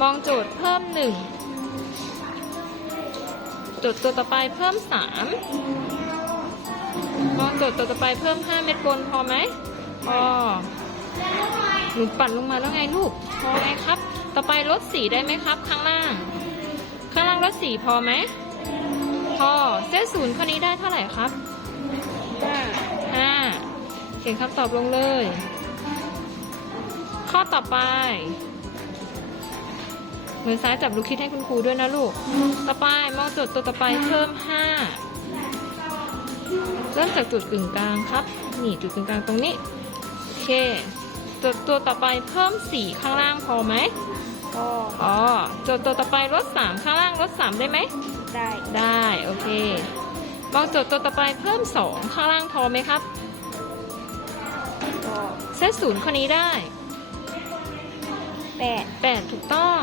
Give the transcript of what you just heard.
มองโจทย์เพิ่มหนึ่งโจทย์ตัวต่อไปเพิ่มสามมองโจทย์ตัวต่อไปเพิ่มห้าเม็ดบนพอไหมพอหนูปั่นลงมาแล้วไงลูก พอไหมครับ ต่อไปลดสีได้ไหมครับ ข้างล่าง ข้างล่างลดสีพอไหมพอเซตศูนย์ข้อนี้ได้เท่าไหร่ครับห้าห้าเขียนคำตอบลงเลย ข้อต่อไป มือซ้ายจับลูกคิดให้คุณครูด้วยนะลูก ต่อไปมองจุดตัวต่อไปเพิ่มห้าเริ่มจากจุดกึ่งกลางครับ นี่จุดกึ่งกลางตรงนี้ โอเคจุดตัวต่อไปเพิ่มสี่ข้างล่างพอไหมพออ๋อจุดตัวต่อไปลดสามข้างล่างลดสามได้ไหม ได้ ได้ โอเคมองโจทย์ตัวต่อไปเพิ่ม2ข้างล่างพอไหมครับพอเซตศูนย์ข้อนี้ได้ แปดแปดถูกต้อง